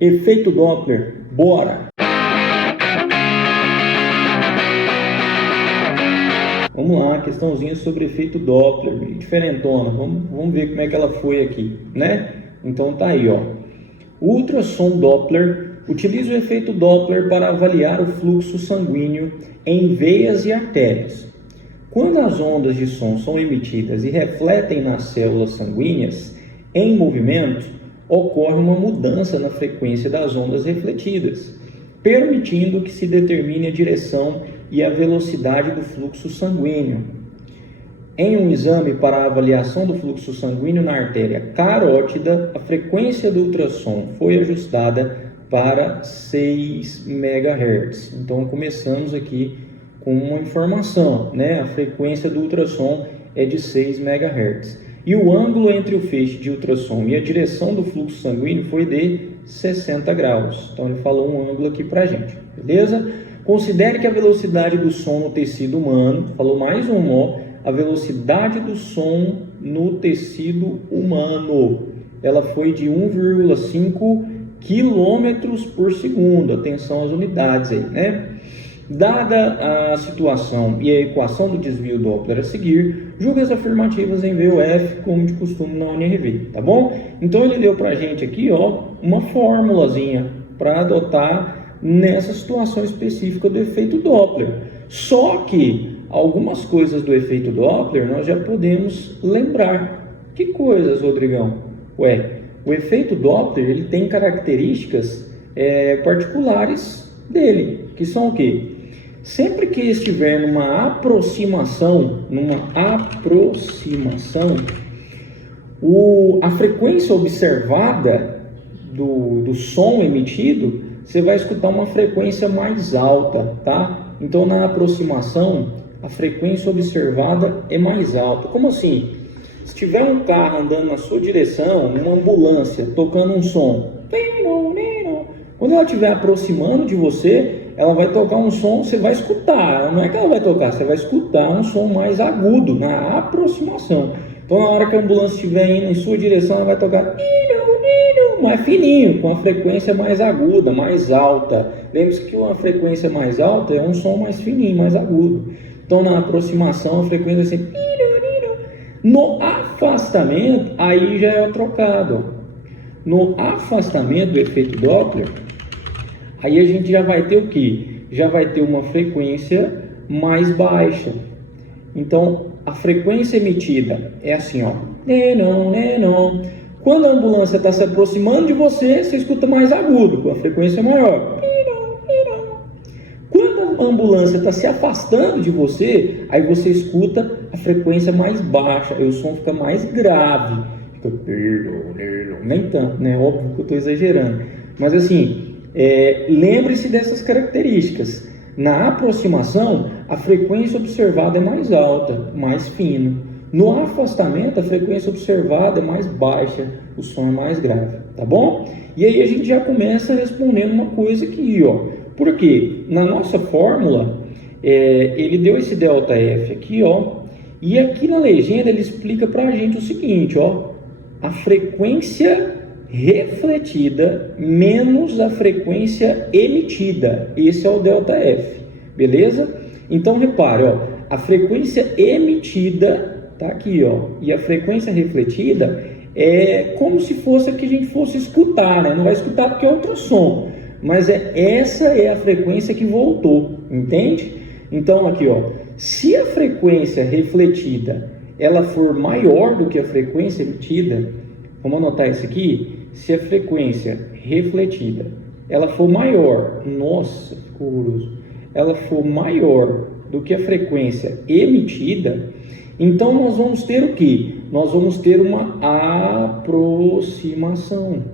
Efeito Doppler, bora! Vamos lá, questãozinha sobre efeito Doppler, diferentona, vamos ver como é que ela foi aqui, né? Então tá aí, ó. O ultrassom Doppler utiliza o efeito Doppler para avaliar o fluxo sanguíneo em veias e artérias. Quando as ondas de som são emitidas e refletem nas células sanguíneas em movimento, ocorre uma mudança na frequência das ondas refletidas, permitindo que se determine a direção e a velocidade do fluxo sanguíneo. Em um exame para a avaliação do fluxo sanguíneo na artéria carótida, a frequência do ultrassom foi ajustada para 6 MHz. Então, começamos aqui com uma informação, né? A frequência do ultrassom é de 6 MHz. E o ângulo entre o feixe de ultrassom e a direção do fluxo sanguíneo foi de 60 graus. Então, ele falou um ângulo aqui para a gente, beleza? Considere que a velocidade do som no tecido humano, falou mais um, ó, a velocidade do som no tecido humano, ela foi de 1,5 km por segundo. Atenção às unidades aí, né? Dada a situação e a equação do desvio Doppler a seguir, julgue as afirmativas em V ou F, como de costume na UNRV, tá bom? Então ele deu pra gente aqui, ó, uma formulazinha para adotar nessa situação específica do efeito Doppler. Só que algumas coisas do efeito Doppler nós já podemos lembrar. Que coisas, Rodrigão? Ué, o efeito Doppler ele tem características particulares dele, que são o quê? Sempre que estiver numa aproximação, a frequência observada do som emitido, você vai escutar uma frequência mais alta, tá? Então, na aproximação, a frequência observada é mais alta. Como assim? Se tiver um carro andando na sua direção, uma ambulância tocando um som, quando ela estiver aproximando de você, ela vai tocar um som, você vai escutar. Não é que ela vai tocar, você vai escutar um som mais agudo na aproximação. Então, na hora que a ambulância estiver indo em sua direção, ela vai tocar mais fininho, com a frequência mais aguda, mais alta. Lembre-se que uma frequência mais alta é um som mais fininho, mais agudo. Então, na aproximação, a frequência vai ser... No afastamento, aí já é trocado. No afastamento do efeito Doppler, aí a gente já vai ter o quê? Já vai ter uma frequência mais baixa. Então, a frequência emitida é assim, ó. Quando a ambulância está se aproximando de você, você escuta mais agudo, com a frequência maior. Quando a ambulância está se afastando de você, aí você escuta a frequência mais baixa, aí o som fica mais grave. Fica... Nem tanto, né? Óbvio que eu estou exagerando. Mas assim, lembre-se dessas características. Na aproximação, a frequência observada é mais alta, mais fino. No afastamento, a frequência observada é mais baixa, o som é mais grave, tá bom? E aí a gente já começa respondendo uma coisa aqui, ó. Por quê? Na nossa fórmula, ele deu esse ΔF aqui, ó. E aqui na legenda ele explica pra gente o seguinte, ó. A frequência refletida menos a frequência emitida. Esse é o ΔF, beleza? Então repare, ó, a frequência emitida tá aqui, ó, e a frequência refletida é como se fosse a que a gente fosse escutar, né? Não vai escutar porque é ultrassom, mas essa é a frequência que voltou, entende? Então aqui, ó, se a frequência refletida ela for maior do que a frequência emitida, vamos anotar isso aqui, se a frequência refletida ela for maior, nossa, ficou horroroso, ela for maior do que a frequência emitida, então nós vamos ter o que? Nós vamos ter uma aproximação.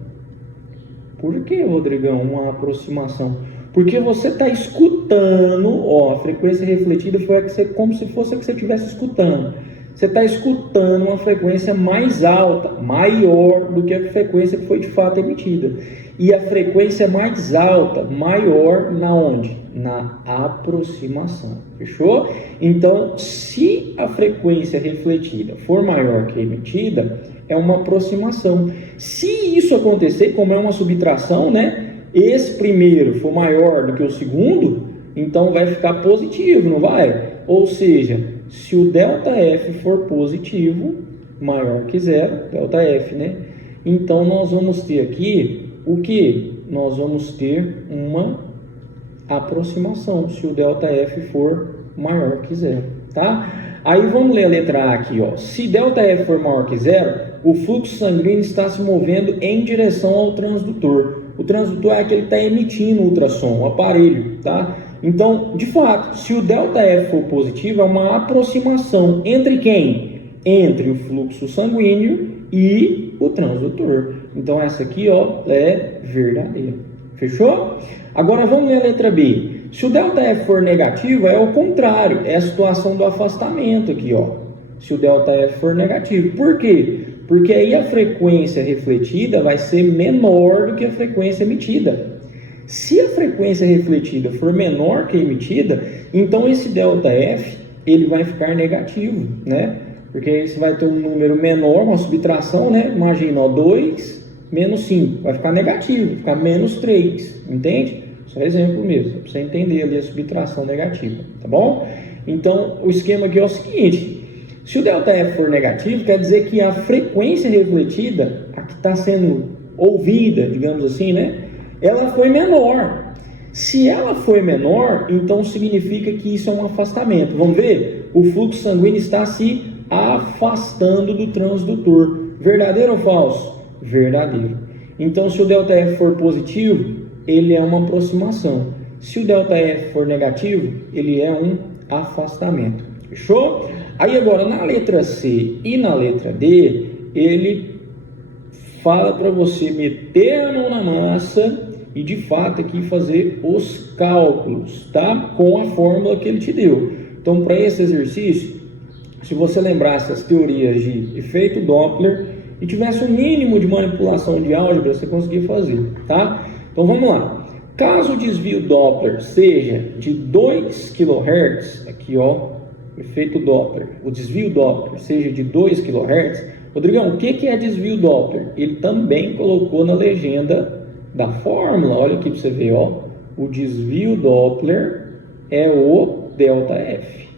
Por que, Rodrigão, uma aproximação? Porque você está escutando, ó, a frequência refletida foi como se fosse a que você estivesse escutando. Você está escutando uma frequência mais alta, maior do que a frequência que foi de fato emitida. E a frequência mais alta, maior, na onde? Na aproximação. Fechou? Então, se a frequência refletida for maior que a emitida, é uma aproximação. Se isso acontecer, como é uma subtração, né? Esse primeiro for maior do que o segundo, então vai ficar positivo, não vai? Ou seja, se o ΔF for positivo, maior que zero, ΔF, né? Então nós vamos ter aqui o que? Nós vamos ter uma aproximação, se o ΔF for maior que zero, tá? Aí vamos ler a letra A aqui, ó. Se ΔF for maior que zero, o fluxo sanguíneo está se movendo em direção ao transdutor. O transdutor é aquele que está emitindo o ultrassom, o aparelho, tá? Então, de fato, se o ΔF for positivo, é uma aproximação entre quem? Entre o fluxo sanguíneo e o transdutor. Então, essa aqui, ó, é verdadeira. Fechou? Agora, vamos ler a letra B. Se o ΔF for negativo, é o contrário. É a situação do afastamento aqui, ó. Se o ΔF for negativo. Por quê? Porque aí a frequência refletida vai ser menor do que a frequência emitida. Se a frequência refletida for menor que a emitida, então esse ΔF ele vai ficar negativo, né? Porque aí você vai ter um número menor, uma subtração, né? Imagina, ó, 2 menos 5, vai ficar negativo, vai ficar menos 3, entende? Só exemplo mesmo, para você entender ali a subtração negativa, tá bom? Então, o esquema aqui é o seguinte: se o ΔF for negativo, quer dizer que a frequência refletida, a que está sendo ouvida, digamos assim, né? Ela foi menor. Se ela foi menor, então significa que isso é um afastamento. Vamos ver? O fluxo sanguíneo está se afastando do transdutor. Verdadeiro ou falso? Verdadeiro. Então, se o ΔF for positivo, ele é uma aproximação. Se o ΔF for negativo, ele é um afastamento. Fechou? Aí agora, na letra C e na letra D, ele fala para você meter a mão na massa e de fato aqui fazer os cálculos, tá? Com a fórmula que ele te deu. Então, para esse exercício, se você lembrasse as teorias de efeito Doppler e tivesse um mínimo de manipulação de álgebra, você conseguia fazer, tá? Então, vamos lá. Caso o desvio Doppler seja de 2 kHz, aqui ó, efeito Doppler, o desvio Doppler seja de 2 kHz, Rodrigão, o que é desvio Doppler? Ele também colocou na legenda da fórmula, olha aqui para você ver, ó, o desvio Doppler é o ΔF,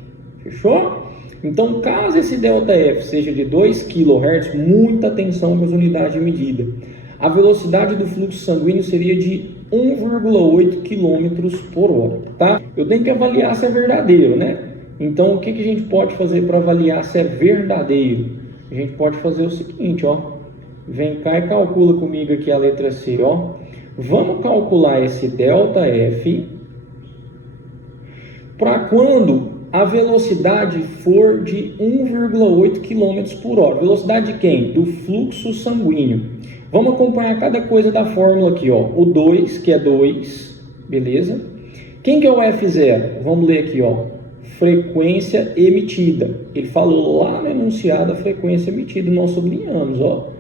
fechou? Então, caso esse ΔF seja de 2 kHz, muita atenção com as unidades de medida. A velocidade do fluxo sanguíneo seria de 1,8 km por hora, tá? Eu tenho que avaliar se é verdadeiro, né? Então, o que a gente pode fazer para avaliar se é verdadeiro? A gente pode fazer o seguinte, ó. Vem cá e calcula comigo aqui a letra C, ó. Vamos calcular esse ΔF para quando a velocidade for de 1,8 km por hora. Velocidade de quem? Do fluxo sanguíneo. Vamos acompanhar cada coisa da fórmula aqui, ó. O 2, que é 2, beleza? Quem que é o F0? Vamos ler aqui, ó. Frequência emitida. Ele falou lá no enunciado a frequência emitida, nós sublinhamos, ó.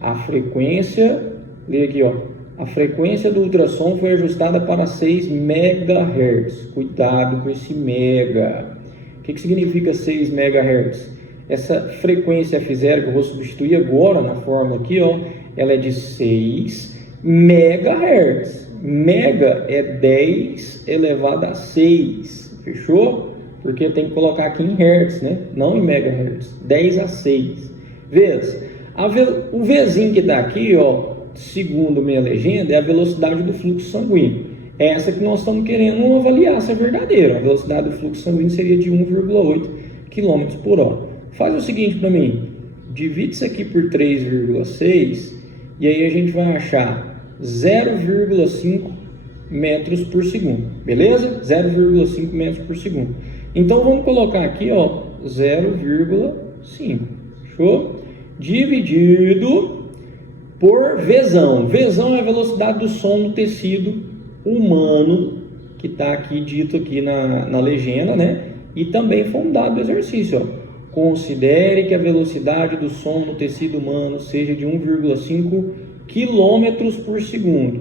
A frequência, lê aqui, ó. A frequência do ultrassom foi ajustada para 6 MHz. Cuidado com esse mega. O que significa 6 MHz? Essa frequência F0 que eu vou substituir agora na fórmula aqui, ó, ela é de 6 MHz. Mega é 10 elevado a 6. Fechou? Porque tem que colocar aqui em Hertz, né? Não em megahertz. 10 a 6. Vezes. O Vzinho que está aqui, ó, segundo minha legenda, é a velocidade do fluxo sanguíneo. É essa que nós estamos querendo avaliar se é verdadeira. A velocidade do fluxo sanguíneo seria de 1,8 km por hora. Faz o seguinte para mim. Divide isso aqui por 3,6 e aí a gente vai achar 0,5 metros por segundo. Beleza? 0,5 metros por segundo. Então vamos colocar aqui, ó, 0,5. Show? Dividido por Vzão. Vzão é a velocidade do som no tecido humano, que está aqui dito aqui na legenda, né? E também foi um dado do exercício, ó. Considere que a velocidade do som no tecido humano seja de 1,5 km por segundo.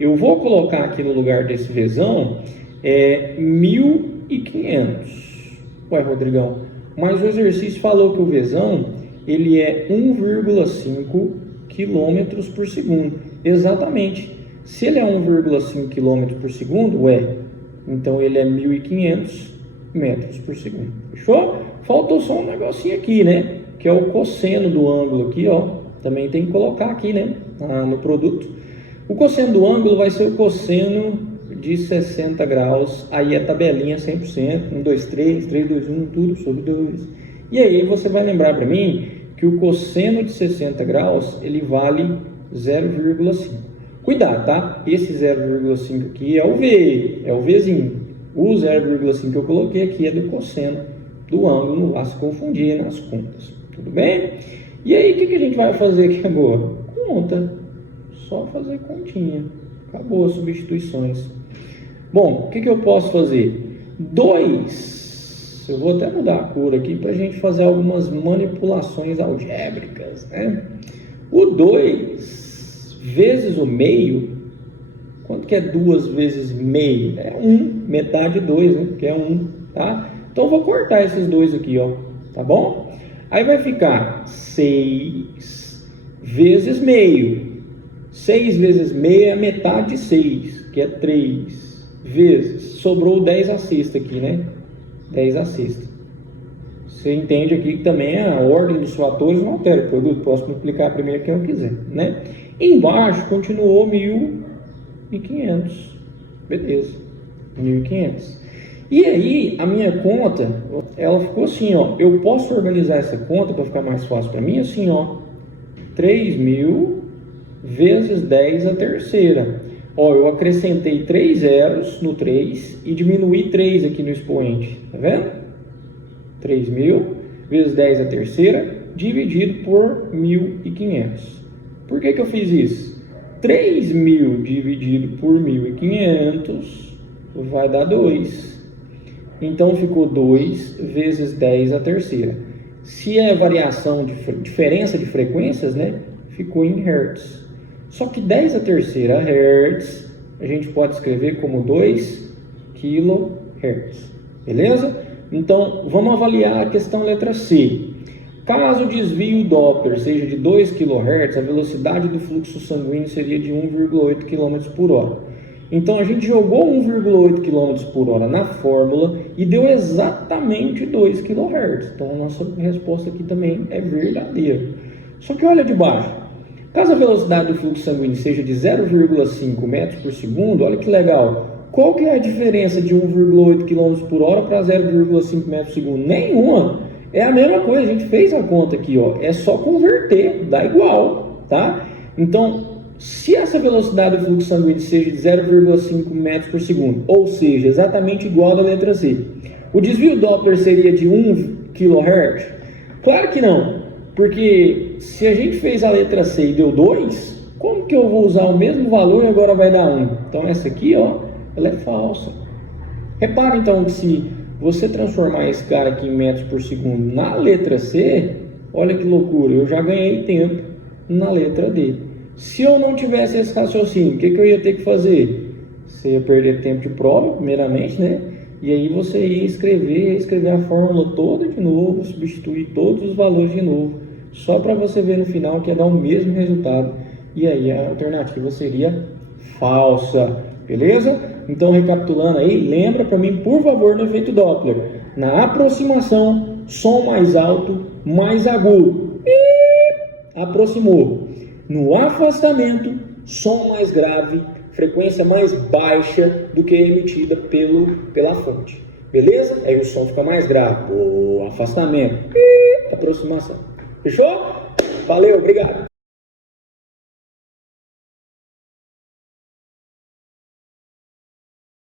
Eu vou colocar aqui no lugar desse Vzão 1.500. Ué, Rodrigão, mas o exercício falou que o Vzão ele é 1,5 km por segundo. Exatamente. Se ele é 1,5 km por segundo, então ele é 1.500 metros por segundo. Fechou? Faltou só um negocinho aqui, né? Que é o cosseno do ângulo aqui, ó. Também tem que colocar aqui, né? No produto. O cosseno do ângulo vai ser o cosseno de 60 graus. Aí é tabelinha 100%. 1, 2, 3, 3, 2, 1, tudo sobre 2. E aí você vai lembrar para mim que o cosseno de 60 graus, ele vale 0,5. Cuidado, tá? Esse 0,5 aqui é o V, é o Vzinho. O 0,5 que eu coloquei aqui é do cosseno do ângulo, não vá se confundir nas contas. Tudo bem? E aí, o que a gente vai fazer aqui agora? Conta. Só fazer continha. Acabou as substituições. Bom, o que eu posso fazer? 2. Eu vou até mudar a cor aqui para a gente fazer algumas manipulações algébricas, né? O 2 vezes o meio. Quanto que é 2 vezes meio? É 1. Metade de 2, né? Que é 1, tá? Então, eu vou cortar esses dois aqui, ó. Tá bom? Aí vai ficar 6 vezes meio. 6 vezes meio é a metade de 6, que é 3 vezes. Sobrou 10 à sexta aqui, né? 10 à sexta. Você entende aqui que também a ordem dos fatores não altera o produto. Posso multiplicar primeiro quem eu quiser, né? Embaixo continuou 1.500. Beleza. 1.500. E aí, a minha conta, ela ficou assim, ó. Eu posso organizar essa conta para ficar mais fácil para mim, assim, ó. 3.000 vezes 10 à terceira. Ó, eu acrescentei 3 zeros no 3 e diminuí 3 aqui no expoente. Tá vendo? 3.000 vezes 10 à terceira dividido por 1.500. Por que eu fiz isso? 3.000 dividido por 1.500 vai dar 2. Então, ficou 2 vezes 10 à terceira. Se é variação de diferença de frequências, né? Ficou em hertz. Só que 10 à terceira hertz, a gente pode escrever como 2 kHz. Beleza? Então, vamos avaliar a questão letra C. Caso o desvio Doppler seja de 2 kHz, a velocidade do fluxo sanguíneo seria de 1,8 km por hora. Então, a gente jogou 1,8 km por hora na fórmula e deu exatamente 2 kHz. Então, a nossa resposta aqui também é verdadeira. Só que olha de baixo. Caso a velocidade do fluxo sanguíneo seja de 0,5 metros por segundo, olha que legal. Qual que é a diferença de 1,8 km por hora para 0,5 metros por segundo? Nenhuma. É a mesma coisa, a gente fez a conta aqui, ó. É só converter, dá igual, tá? Então, se essa velocidade do fluxo sanguíneo seja de 0,5 metros por segundo, ou seja, exatamente igual à letra C, o desvio Doppler seria de 1 kHz? Claro que não, porque se a gente fez a letra C e deu 2, como que eu vou usar o mesmo valor e agora vai dar 1? Então essa aqui, ó, ela é falsa. Repara então que se você transformar esse cara aqui em metros por segundo na letra C, olha que loucura, eu já ganhei tempo na letra D. Se eu não tivesse esse raciocínio, o que eu ia ter que fazer? Você ia perder tempo de prova, primeiramente, né? E aí você ia escrever a fórmula toda de novo, substituir todos os valores de novo, só para você ver no final que ia dar o mesmo resultado. E aí a alternativa seria falsa, beleza? Então, recapitulando aí, lembra para mim, por favor, no efeito Doppler. Na aproximação, som mais alto, mais agudo. Aproximou. No afastamento, som mais grave, frequência mais baixa do que emitida pela fonte. Beleza? Aí o som fica mais grave. Afastamento. Aproximação. Fechou? Valeu, obrigado.